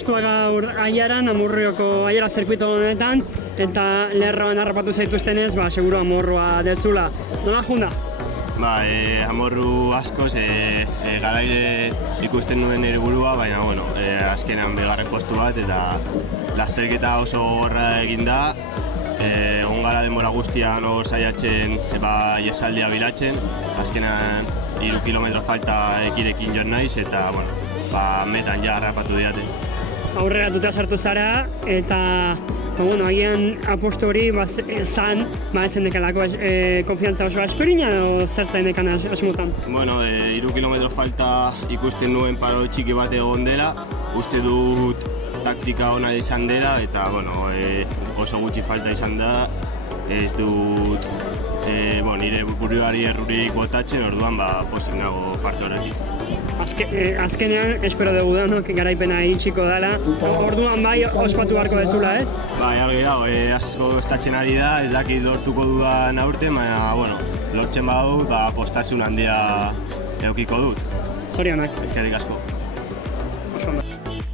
postua gaur Aiaran, Amurrioko Aiara zirkuito honetan, eta lerroan harrapatu zaituztenez, seguru amorrua dezula. Nola junda? Amorru askoz, garaile ikusten nuen nire burua, baina azkenean bigarren postu bat, eta lasterketa oso gorra eginda. Egon gara denbora guztian hor saiatzen iesaldia bilatzen, azkenean 3 kilometro falta ekirekin joan naiz, eta metan ja harrapatu diate. Aurrera tutea sartu zara, eta agian apostu hori zan, ezen dekalako konfiantza osoa esperina, edo zer zain dekan asmotan? 3 kilometro falta ikusten nuen paro txiki bat egon dela, uste dut taktika ona izan dela, eta oso gutxi falta izan da, ez dut nire buruari errurik botatzen, orduan pozik nago parte horrekin. Azkenean, espero dugu danok garaipena itxiko dela, orduan ospatu beharko dezula, ez? Argi dago, asko estatzen ari da, ez dakit lortuko dudan aurten, baina lortzen badut, postasun handia edukiko dut. Zorionak. Eskerrik asko. Oso ondo.